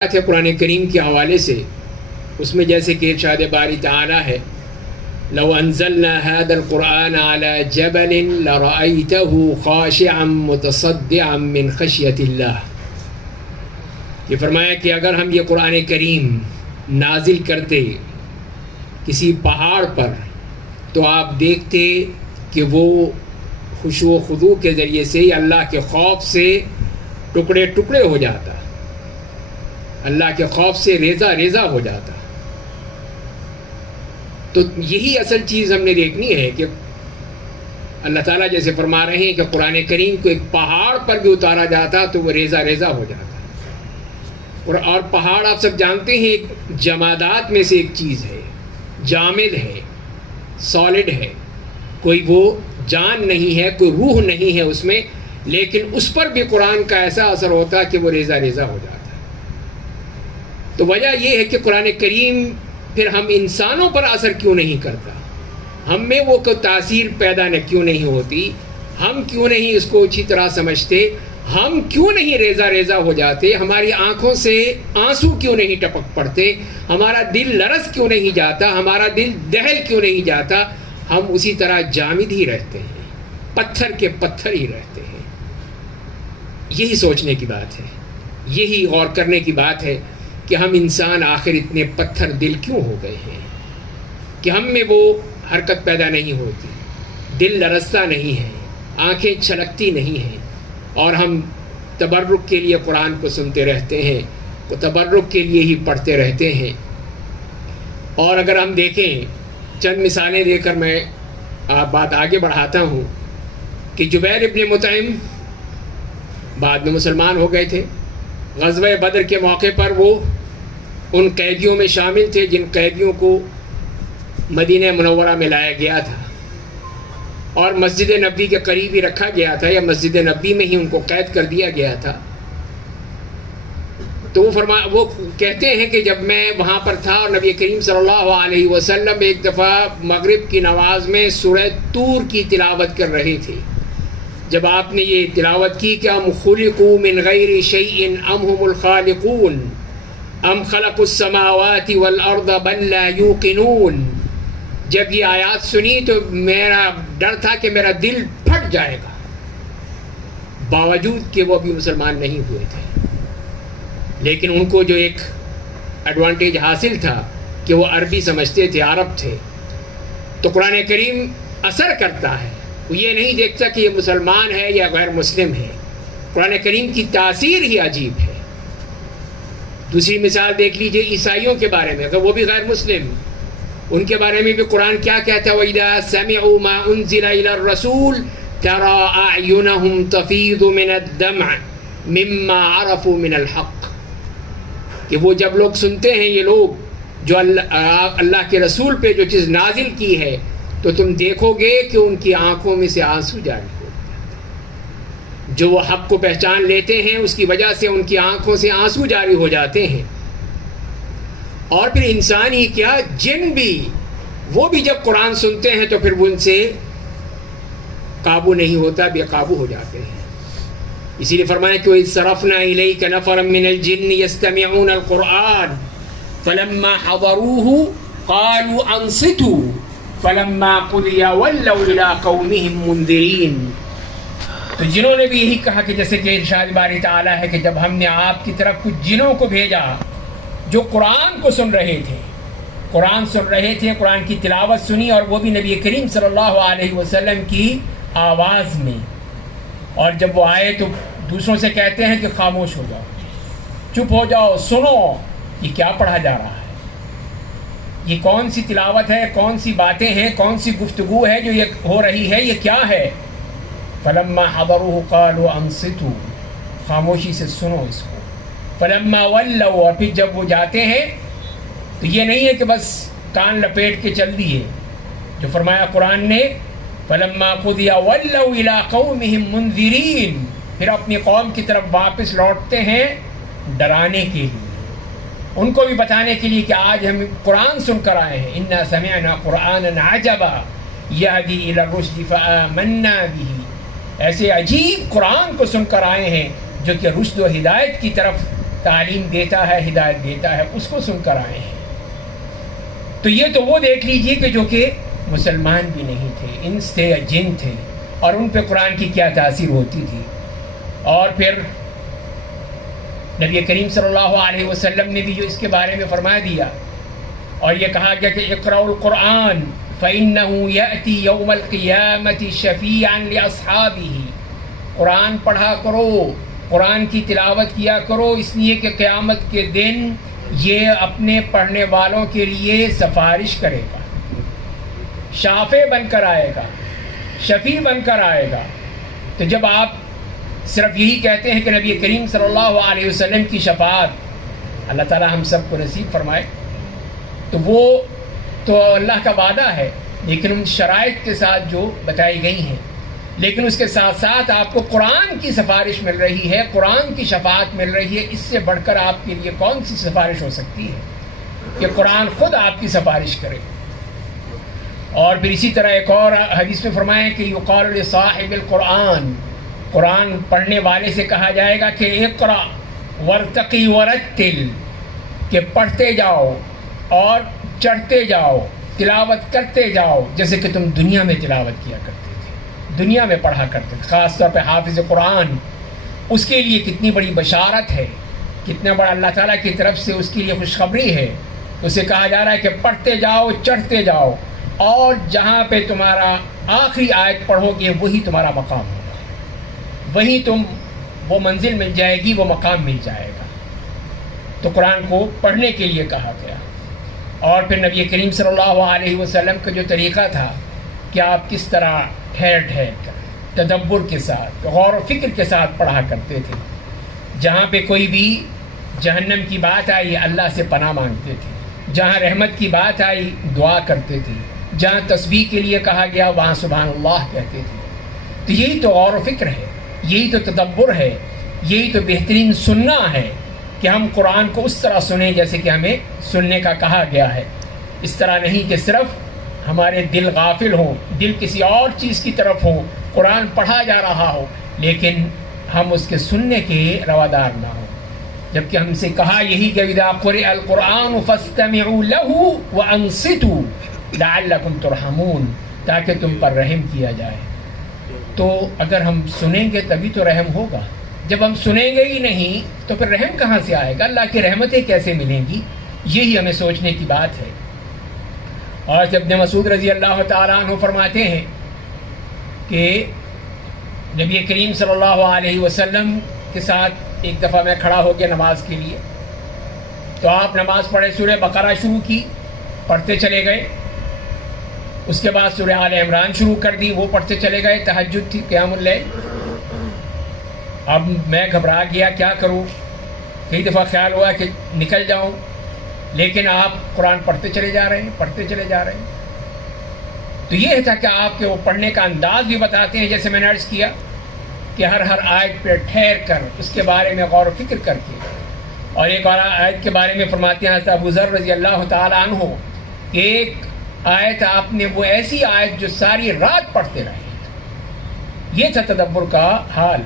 ہے قرآن کریم کے حوالے سے، اس میں جیسے کہ ارشاد باری تعالی ہے لو انزلنا هذا القرآن على جبل لرأيته خاشعا متصدعا من خشية اللہ، یہ فرمایا کہ اگر ہم یہ قرآن کریم نازل کرتے کسی پہاڑ پر تو آپ دیکھتے کہ وہ خشوع و خضوع کے ذریعے سے اللہ کے خوف سے ٹکڑے ٹکڑے ہو جاتا، اللہ کے خوف سے ریزہ ریزہ ہو جاتا۔ تو یہی اصل چیز ہم نے دیکھنی ہے کہ اللہ تعالیٰ جیسے فرما رہے ہیں کہ قرآن کریم کو ایک پہاڑ پر بھی اتارا جاتا تو وہ ریزہ ریزہ ہو جاتا، اور پہاڑ آپ سب جانتے ہیں ایک جمادات میں سے ایک چیز ہے، جامد ہے، سالڈ ہے، کوئی وہ جان نہیں ہے، کوئی روح نہیں ہے اس میں، لیکن اس پر بھی قرآن کا ایسا اثر ہوتا کہ وہ ریزہ ریزہ ہو جاتا۔ تو وجہ یہ ہے کہ قرآن کریم پھر ہم انسانوں پر اثر کیوں نہیں کرتا، ہم میں وہ کوئی تاثیر پیدا کیوں نہیں ہوتی، ہم کیوں نہیں اس کو اچھی طرح سمجھتے، ہم کیوں نہیں ریزہ ریزہ ہو جاتے، ہماری آنکھوں سے آنسو کیوں نہیں ٹپک پڑتے، ہمارا دل لرز کیوں نہیں جاتا، ہمارا دل دہل کیوں نہیں جاتا، ہم اسی طرح جامد ہی رہتے ہیں، پتھر کے پتھر ہی رہتے ہیں۔ یہی سوچنے کی بات ہے، یہی غور کرنے کی بات ہے کہ ہم انسان آخر اتنے پتھر دل کیوں ہو گئے ہیں کہ ہم میں وہ حرکت پیدا نہیں ہوتی، دل لرزتا نہیں ہے، آنکھیں چھلکتی نہیں ہیں، اور ہم تبرک کے لیے قرآن کو سنتے رہتے ہیں، وہ تبرک کے لیے ہی پڑھتے رہتے ہیں۔ اور اگر ہم دیکھیں چند مثالیں دے کر میں بات آگے بڑھاتا ہوں کہ جبیر ابن مطعم بعد میں مسلمان ہو گئے تھے، غزوہ بدر کے موقع پر وہ ان قیدیوں میں شامل تھے جن قیدیوں کو مدینہ منورہ میں لایا گیا تھا اور مسجد نبوی کے قریب ہی رکھا گیا تھا، یا مسجد نبوی میں ہی ان کو قید کر دیا گیا تھا۔ تو وہ کہتے ہیں کہ جب میں وہاں پر تھا اور نبی کریم صلی اللہ علیہ وسلم ایک دفعہ مغرب کی نماز میں سورہ طور کی تلاوت کر رہے تھے، جب آپ نے یہ تلاوت کی کہ ام خلقوا من غیر شیء ام هم الخالقون ام خلقوا السماوات والارض بل لا یوقنون، جب یہ آیات سنی تو میرا ڈر تھا کہ میرا دل پھٹ جائے گا، باوجود کہ وہ ابھی مسلمان نہیں ہوئے تھے، لیکن ان کو جو ایک ایڈوانٹیج حاصل تھا کہ وہ عربی سمجھتے تھے، عرب تھے۔ تو قرآن کریم اثر کرتا ہے، وہ یہ نہیں دیکھتا کہ یہ مسلمان ہے یا غیر مسلم ہے، قرآن کریم کی تاثیر ہی عجیب ہے۔ دوسری مثال دیکھ لیجئے عیسائیوں کے بارے میں، اگر وہ بھی غیر مسلم، ان کے بارے میں بھی قرآن کیا کہتا ہے وَإِذَا سَمِعُوا مَا أُنزِلَ إِلَى الرَّسُولِ تَرَىٰ أَعْيُنَهُمْ تَفِيضُ مِنَ الدَّمْعِ مِمَّا عَرَفُوا مِنَ الْحَقِّ، کہ وہ جب لوگ سنتے ہیں، یہ لوگ جو اللہ کے رسول پہ جو چیز نازل کی ہے، تو تم دیکھو گے کہ ان کی آنکھوں میں سے آنسو جاری ہو جاتے ہیں، جو وہ حق کو پہچان لیتے ہیں اس کی وجہ سے ان کی آنکھوں سے آنسو جاری ہو جاتے ہیں۔ اور پھر انسان ہی کیا، جن بھی، وہ بھی جب قرآن سنتے ہیں تو پھر وہ ان سے قابو نہیں ہوتا، بے قابو ہو جاتے ہیں۔ اسی لیے فرمایا کہ وَإِذْ صَرَفْنَا إِلَيْكَ نَفَرًا مِّنَ الْجِنِّ يَسْتَمِعُونَ الْقُرْآنَ فَلَمَّا حَضَرُوهُ قَالُوا أَنصِتُوا فَلَمَّا قُضِيَ وَلَّوْا إِلَىٰ قَوْمِهِمْ مُنذِرِينَ۔ تو جنہوں نے بھی یہی کہا کہ جیسے کہ ارشاد باری تعالیٰ ہے کہ جب ہم نے آپ کی طرف کچھ جنوں کو بھیجا جو قرآن کو سن رہے تھے، قرآن سن رہے تھے، قرآن کی تلاوت سنی، اور وہ بھی نبی کریم صلی اللہ علیہ وسلم کی آواز میں، اور جب وہ آئے تو دوسروں سے کہتے ہیں کہ خاموش ہو جاؤ، چپ ہو جاؤ، سنو یہ کیا پڑھا جا رہا ہے، یہ کون سی تلاوت ہے، کون سی باتیں ہیں، کون سی گفتگو ہے جو یہ ہو رہی ہے، یہ کیا ہے۔ فلما حضروه قالوا انصتوا، خاموشی سے سنو اس کو۔ فلما ولوا، اور پھر جب وہ جاتے ہیں تو یہ نہیں ہے کہ بس کان لپیٹ کے چل دیے، جو فرمایا قرآن نے فلما قضی ولوا الى قومهم منذرین، پھر اپنی قوم کی طرف واپس لوٹتے ہیں ڈرانے کے لیے، ان کو بھی بتانے کے لیے کہ آج ہم قرآن سن کر آئے ہیں، انا سمعنا قرآنا عجبا یہدی الی الرشد فآمنا بہ، ایسے عجیب قرآن کو سن کر آئے ہیں جو کہ رشد و ہدایت کی طرف تعلیم دیتا ہے، ہدایت دیتا ہے، اس کو سن کر آئے ہیں۔ تو یہ تو وہ دیکھ لیجیے کہ جو کہ مسلمان بھی نہیں تھے، انس تھے یا جن تھے، اور ان پہ قرآن کی کیا تاثیر ہوتی تھی۔ اور پھر نبی کریم صلی اللہ علیہ وسلم نے بھی جو اس کے بارے میں فرما دیا، اور یہ کہا گیا کہ اقرأوا القرآن فإنه يأتي يوم القيامة شفيعا لأصحابه، قرآن پڑھا کرو، قرآن کی تلاوت کیا کرو، اس لیے کہ قیامت کے دن یہ اپنے پڑھنے والوں کے لیے سفارش کرے گا، شافع بن کر آئے گا، شفیع بن کر آئے گا۔ تو جب آپ صرف یہی کہتے ہیں کہ نبی کریم صلی اللہ علیہ وسلم کی شفاعت اللہ تعالی ہم سب کو نصیب فرمائے، تو وہ تو اللہ کا وعدہ ہے، لیکن ان شرائط کے ساتھ جو بتائی گئی ہیں، لیکن اس کے ساتھ ساتھ آپ کو قرآن کی سفارش مل رہی ہے، قرآن کی شفاعت مل رہی ہے۔ اس سے بڑھ کر آپ کے لیے کون سی سفارش ہو سکتی ہے کہ قرآن خود آپ کی سفارش کرے۔ اور پھر اسی طرح ایک اور حدیث میں فرمایا کہ یقال لصاحب القرآن، قرآن پڑھنے والے سے کہا جائے گا کہ اقرأ ورتقی ورتل، کہ پڑھتے جاؤ اور چڑھتے جاؤ، تلاوت کرتے جاؤ، جیسے کہ تم دنیا میں تلاوت کیا کرتے تھے، دنیا میں پڑھا کرتے تھے۔ خاص طور پہ حافظ قرآن، اس کے لیے کتنی بڑی بشارت ہے، کتنا بڑا اللہ تعالیٰ کی طرف سے اس کے لیے خوشخبری ہے۔ اسے کہا جا رہا ہے کہ پڑھتے جاؤ، چڑھتے جاؤ، اور جہاں پہ تمہارا آخری آیت پڑھو گے وہی تمہارا مقام ہوگا، وہیں تم وہ منزل مل جائے گی، وہ مقام مل جائے گا۔ تو قرآن کو پڑھنے کے لیے کہا گیا۔ اور پھر نبی کریم صلی اللہ علیہ وسلم کا جو طریقہ تھا کہ آپ کس طرح ٹھہر ٹھہر کر تدبر کے ساتھ، غور و فکر کے ساتھ پڑھا کرتے تھے۔ جہاں پہ کوئی بھی جہنم کی بات آئی اللہ سے پناہ مانگتے تھے، جہاں رحمت کی بات آئی دعا کرتے تھے، جہاں تسبیح کے لیے کہا گیا وہاں سبحان اللہ کہتے تھے۔ تو یہی تو غور و فکر ہے، یہی تو تدبر ہے، یہی تو بہترین سننا ہے کہ ہم قرآن کو اس طرح سنیں جیسے کہ ہمیں سننے کا کہا گیا ہے۔ اس طرح نہیں کہ صرف ہمارے دل غافل ہوں، دل کسی اور چیز کی طرف ہو، قرآن پڑھا جا رہا ہو لیکن ہم اس کے سننے کے روادار نہ ہوں، جبکہ ہم سے کہا یہی کہ اذا قرئ القرآن فاستمعوا له وانصتوا لعلکم ترحمون، تاکہ تم پر رحم کیا جائے۔ تو اگر ہم سنیں گے تبھی تو رحم ہوگا، جب ہم سنیں گے ہی نہیں تو پھر رحم کہاں سے آئے گا، اللہ کی رحمتیں کیسے ملیں گی؟ یہی ہمیں سوچنے کی بات ہے۔ اور ابن مسعود رضی اللہ تعالیٰ عنہ فرماتے ہیں کہ نبی کریم صلی اللہ علیہ وسلم کے ساتھ ایک دفعہ میں کھڑا ہو گیا نماز کے لیے، تو آپ نماز پڑھے، سورہ بقرہ شروع کی، پڑھتے چلے گئے، اس کے بعد سورہ آل عمران شروع کر دی، وہ پڑھتے چلے گئے، تہجد تھی، قیام اللیل۔ اب میں گھبرا گیا، کیا کروں؟ کئی دفعہ خیال ہوا کہ نکل جاؤں، لیکن آپ قرآن پڑھتے چلے جا رہے ہیں، پڑھتے چلے جا رہے ہیں۔ تو یہ تھا کہ آپ کے وہ پڑھنے کا انداز بھی بتاتے ہیں، جیسے میں نے عرض کیا کہ ہر آیت پہ ٹھہر کر اس کے بارے میں غور و فکر کر کے۔ اور ایک اور آیت کے بارے میں فرماتے ہیں حضرت ابو ذر رضی اللہ تعالیٰ عنہ کہ ایک آیت آپ نے، وہ ایسی آیت جو ساری رات پڑھتے رہے۔ یہ تھا تدبر کا حال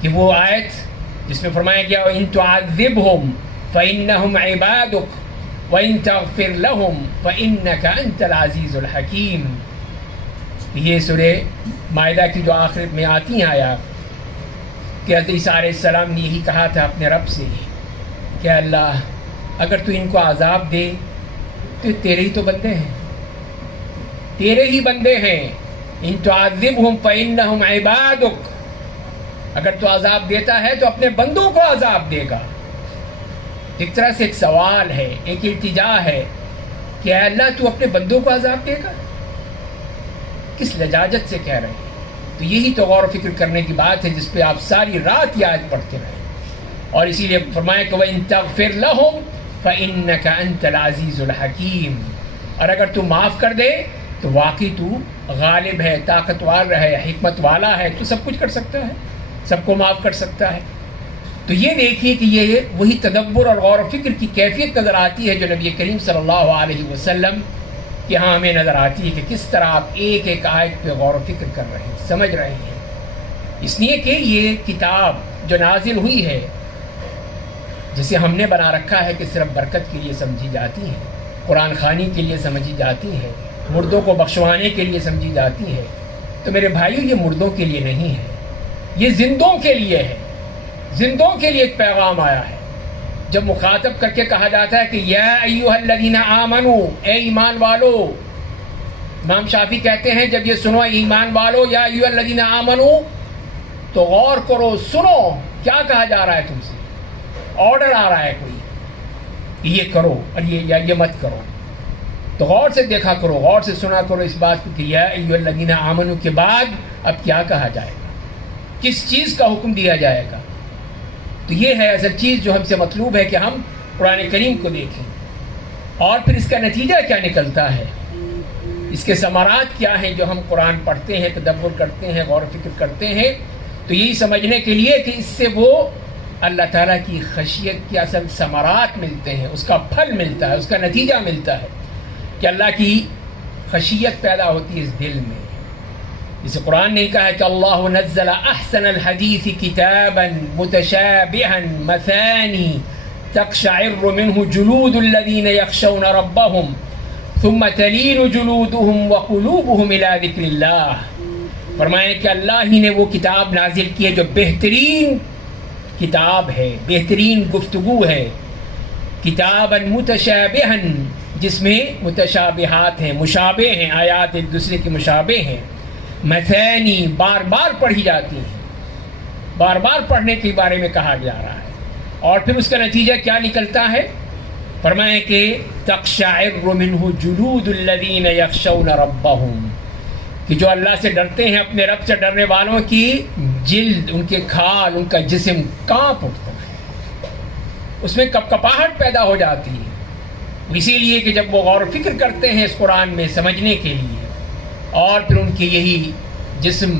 کہ وہ آیت جس میں فرمایا گیا وَإِن تُعَذِّبْهُمْ فَإِنَّهُمْ عِبَادُكَ وَإِن تَغْفِرْ لَهُمْ فَإِنَّكَ أَنْتَ الْعَزِيزُ الْحَكِيمُ۔ یہ سورہ مائدہ کی جو آخر میں آتی ہیں آیات کہ حضرت عیسیٰ علیہ السلام نے یہی کہا تھا اپنے رب سے کہ اللہ اگر تو ان کو عذاب دے تو تیرے ہی تو بندے ہیں، تیرے ہی بندے ہیں۔ ان تعذبهم فإنهم عبادك، اگر تو عذاب دیتا ہے تو اپنے بندوں کو عذاب دے گا۔ ایک طرح سے ایک سوال ہے، ایک التجا ہے کہ اے اللہ تو اپنے بندوں کو عذاب دے گا، کس لجاجت سے کہہ رہے ہیں؟ تو یہی تو غور و فکر کرنے کی بات ہے جس پہ آپ ساری رات یہ آیت پڑھتے رہے۔ اور اسی لیے فرمایا کہ وَإِن تَغْفِرْ لَهُمْ فَإِنَّكَ أَنْتَ الْعَزِيزُ الْحَكِيمُ، اور اگر تو معاف کر دے تو واقعی تو غالب ہے، طاقتور ہے، حکمت والا ہے، تو سب کچھ کر سکتا ہے، سب کو معاف کر سکتا ہے۔ تو یہ دیکھیے کہ یہ وہی تدبر اور غور و فکر کی کیفیت نظر آتی ہے جو نبی کریم صلی اللہ علیہ وسلم کے ہاں ہمیں نظر آتی ہے کہ کس طرح آپ ایک ایک آیت پہ غور و فکر کر رہے ہیں، سمجھ رہے ہیں۔ اس لیے کہ یہ کتاب جو نازل ہوئی ہے جسے ہم نے بنا رکھا ہے کہ صرف برکت کے لیے سمجھی جاتی ہے، قرآن خوانی کے لیے سمجھی جاتی ہے، مردوں کو بخشوانے کے لیے سمجھی جاتی ہے، تو میرے بھائیو یہ مردوں کے لیے نہیں ہے، یہ زندوں کے لیے ہے. زندوں کے لیے ایک پیغام آیا ہے. جب مخاطب کر کے کہا جاتا ہے کہ یا ایھا الذین آمنو، اے ایمان والو، امام شافعی کہتے ہیں جب یہ سنو ایمان والو یا ایھا الذین آمنو تو غور کرو، سنو کیا کہا جا رہا ہے تم سے. آرڈر آ رہا ہے کوئی، یہ کرو اور یہ مت کرو. تو غور سے دیکھا کرو، غور سے سنا کرو اس بات کو کہ یا ایھا الذین آمنو کے بعد اب کیا کہا جائے گا، کس چیز کا حکم دیا جائے گا. تو یہ ہے اصل چیز جو ہم سے مطلوب ہے کہ ہم قرآن کریم کو دیکھیں، اور پھر اس کا نتیجہ کیا نکلتا ہے، اس کے ثمرات کیا ہیں جو ہم قرآن پڑھتے ہیں، تدبر کرتے ہیں، غور و فکر کرتے ہیں. تو یہی سمجھنے کے لیے کہ اس سے وہ اللہ تعالیٰ کی خشیت کے اصل ثمرات ملتے ہیں، اس کا پھل ملتا ہے، اس کا نتیجہ ملتا ہے کہ اللہ کی خشیت پیدا ہوتی ہے اس دل میں. جسے قرآن نے کہا ہے کہ اللہ نزل احسن الحدیث کتابا متشابہا مثانی تقشعر منہ جلود الذین یخشون ربهم ثم تلین جلودهم وقلوبهم الى ذکر اللہ. فرمائے کہ اللہ ہی نے وہ کتاب نازل کی ہے جو بہترین کتاب ہے، بہترین گفتگو ہے. کتابا متشابہا، جس میں متشابہات ہیں، مشابہ ہیں، آیات ایک دوسرے کے مشابہ ہیں. مثانی، بار بار پڑھی جاتی ہیں، بار بار پڑھنے کے بارے میں کہا جا رہا ہے. اور پھر اس کا نتیجہ کیا نکلتا ہے؟ فرمائے کہ تقشعر منہ جلود الذین یخشون ربهم، کہ جو اللہ سے ڈرتے ہیں، اپنے رب سے ڈرنے والوں کی جلد، ان کے کھال، ان کا جسم کانپ اٹھتا ہے، اس میں کپکپاہٹ پیدا ہو جاتی ہے. اسی لیے کہ جب وہ غور و فکر کرتے ہیں اس قرآن میں سمجھنے کے لیے، اور پھر ان کے یہی جسم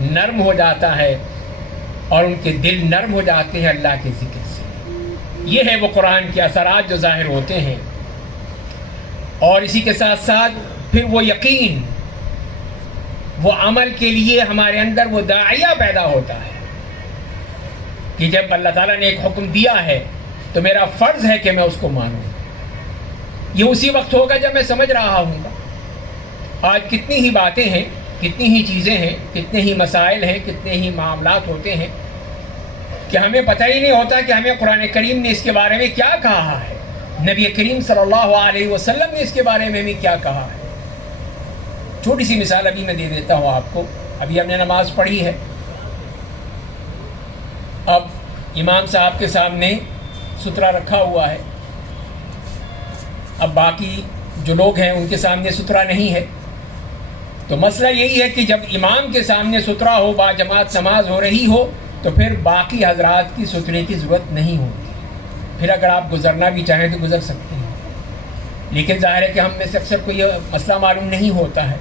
نرم ہو جاتا ہے اور ان کے دل نرم ہو جاتے ہیں اللہ کے ذکر سے. یہ ہے وہ قرآن کے اثرات جو ظاہر ہوتے ہیں. اور اسی کے ساتھ ساتھ پھر وہ یقین، وہ عمل کے لیے ہمارے اندر وہ داعیہ پیدا ہوتا ہے کہ جب اللہ تعالیٰ نے ایک حکم دیا ہے تو میرا فرض ہے کہ میں اس کو مانوں. یہ اسی وقت ہوگا جب میں سمجھ رہا ہوں گا. آج کتنی ہی باتیں ہیں، کتنی ہی چیزیں ہیں، کتنے ہی مسائل ہیں، کتنے ہی معاملات ہوتے ہیں کہ ہمیں پتہ ہی نہیں ہوتا کہ ہمیں قرآن کریم نے اس کے بارے میں کیا کہا ہے، نبی کریم صلی اللہ علیہ وسلم نے اس کے بارے میں بھی کیا کہا ہے. چھوٹی سی مثال ابھی میں دے دیتا ہوں آپ کو. ابھی ہم نے نماز پڑھی ہے، اب امام صاحب کے سامنے سترہ رکھا ہوا ہے، اب باقی جو لوگ ہیں ان کے سامنے سترہ نہیں ہے. تو مسئلہ یہی ہے کہ جب امام کے سامنے سترہ ہو، با جماعت نماز ہو رہی ہو، تو پھر باقی حضرات کی سترے کی ضرورت نہیں ہوتی. پھر اگر آپ گزرنا بھی چاہیں تو گزر سکتے ہیں، لیکن ظاہر ہے کہ ہم میں سے اکثر کو یہ مسئلہ معلوم نہیں ہوتا ہے.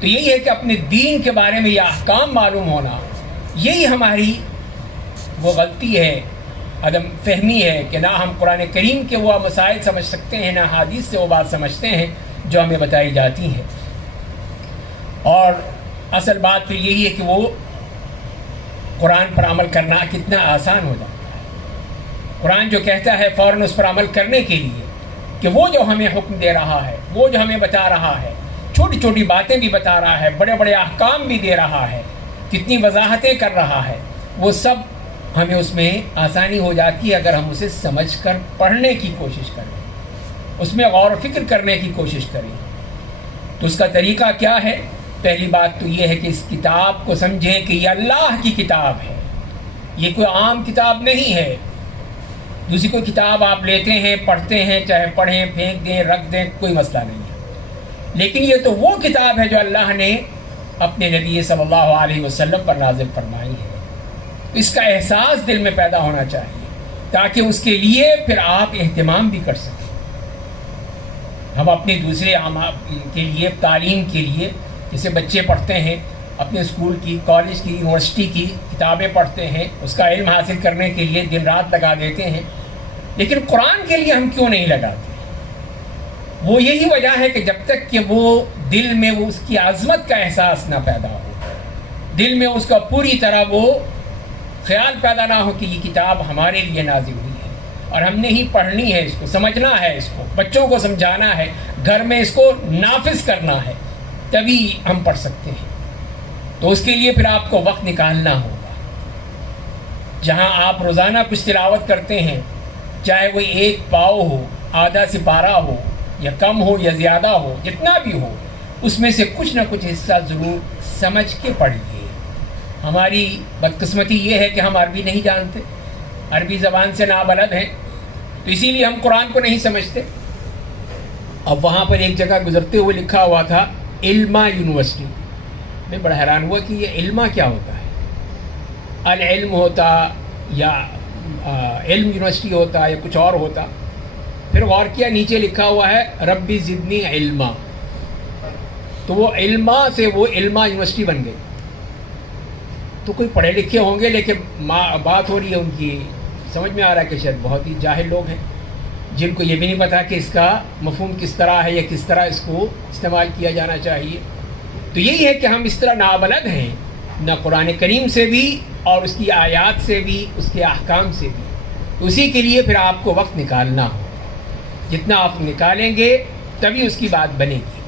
تو یہی ہے کہ اپنے دین کے بارے میں یہ احکام معلوم ہونا، یہی ہماری وہ غلطی ہے، عدم فہمی ہے کہ نہ ہم قرآن کریم کے وہ مسائل سمجھ سکتے ہیں، نہ حدیث سے وہ بات سمجھتے ہیں جو ہمیں بتائی جاتی ہیں. اور اصل بات پھر یہی ہے کہ وہ قرآن پر عمل کرنا کتنا آسان ہو جاتا ہے. قرآن جو کہتا ہے فوراً اس پر عمل کرنے کے لیے کہ وہ جو ہمیں حکم دے رہا ہے، وہ جو ہمیں بتا رہا ہے، چھوٹی چھوٹی باتیں بھی بتا رہا ہے، بڑے بڑے احکام بھی دے رہا ہے، کتنی وضاحتیں کر رہا ہے، وہ سب ہمیں اس میں آسانی ہو جاتی ہے اگر ہم اسے سمجھ کر پڑھنے کی کوشش کریں، اس میں غور و فکر کرنے کی کوشش کریں. تو اس کا طریقہ کیا ہے؟ پہلی بات تو یہ ہے کہ اس کتاب کو سمجھیں کہ یہ اللہ کی کتاب ہے، یہ کوئی عام کتاب نہیں ہے. دوسری کوئی کتاب آپ لیتے ہیں، پڑھتے ہیں، چاہے پڑھیں، پھینک دیں، رکھ دیں، کوئی مسئلہ نہیں ہے. لیکن یہ تو وہ کتاب ہے جو اللہ نے اپنے نبی صلی اللہ علیہ وسلم پر نازل فرمائی ہے. اس کا احساس دل میں پیدا ہونا چاہیے تاکہ اس کے لیے پھر آپ اہتمام بھی کر سکیں. ہم اپنے دوسرے کے لیے، تعلیم کے لیے، جیسے بچے پڑھتے ہیں، اپنے اسکول کی، کالج کی، یونیورسٹی کی کتابیں پڑھتے ہیں، اس کا علم حاصل کرنے کے لیے دن رات لگا دیتے ہیں، لیکن قرآن کے لیے ہم کیوں نہیں لگاتے؟ وہ یہی وجہ ہے کہ جب تک کہ وہ دل میں وہ اس کی عظمت کا احساس نہ پیدا ہو، دل میں اس کا پوری طرح وہ خیال پیدا نہ ہو کہ یہ کتاب ہمارے لیے نازل ہوئی ہے، اور ہم نے ہی پڑھنی ہے، اس کو سمجھنا ہے، اس کو بچوں کو سمجھانا ہے، گھر میں اس کو نافذ کرنا ہے، تبھی ہم پڑھ سکتے ہیں۔ تو اس کے لیے پھر آپ کو وقت نکالنا ہوگا۔ جہاں آپ روزانہ کچھ تلاوت کرتے ہیں، چاہے وہ 1 پاؤ ہو، آدھا سپارہ ہو، یا کم ہو یا زیادہ ہو، جتنا بھی ہو، اس میں سے کچھ نہ کچھ حصہ ضرور سمجھ کے پڑھیے۔ ہماری بدقسمتی یہ ہے کہ ہم عربی نہیں جانتے، عربی زبان سے نابلد ہیں، تو اسی لیے ہم قرآن کو نہیں سمجھتے۔ اب وہاں پر ایک جگہ گزرتے ہوئے لکھا ہوا تھا علما یونیورسٹی، میں بڑا حیران ہوا کہ یہ علما کیا ہوتا ہے، العلم ہوتا یا علم یونیورسٹی ہوتا یا کچھ اور ہوتا۔ پھر غور کیا، نیچے لکھا ہوا ہے ربی زدنی علما، تو وہ علما سے وہ علما یونیورسٹی بن گئی۔ تو کوئی پڑھے لکھے ہوں گے، لیکن بات ہو رہی ہے ان کی، سمجھ میں آ رہا ہے کہ شاید بہت ہی جاہل لوگ ہیں جن کو یہ بھی نہیں پتا کہ اس کا مفہوم کس طرح ہے یا کس طرح اس کو استعمال کیا جانا چاہیے۔ تو یہی ہے کہ ہم اس طرح نابلد ہیں، نہ قرآن کریم سے بھی اور اس کی آیات سے بھی، اس کے احکام سے بھی۔ اسی کے لیے پھر آپ کو وقت نکالنا ہو، جتنا آپ نکالیں گے تبھی اس کی بات بنے گی۔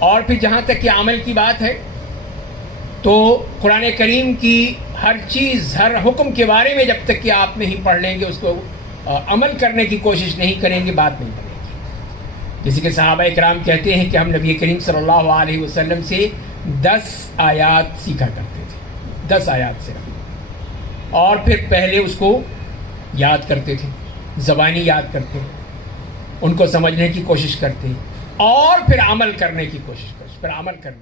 اور پھر جہاں تک کہ عمل کی بات ہے، تو قرآن کریم کی ہر چیز، ہر حکم کے بارے میں جب تک کہ آپ نہیں پڑھ لیں گے، اس کو عمل کرنے کی کوشش نہیں کریں گے، بات نہیں بنے گی۔ جیسے کہ صحابہ کرام کہتے ہیں کہ ہم نبی کریم صلی اللہ علیہ وسلم سے 10 آیات سیکھا کرتے تھے، 10 آیات سے، اور پھر پہلے اس کو یاد کرتے تھے، زبانی یاد کرتے، ان کو سمجھنے کی کوشش کرتے، اور پھر عمل کرنے کی کوشش کرتے، پھر عمل کرنے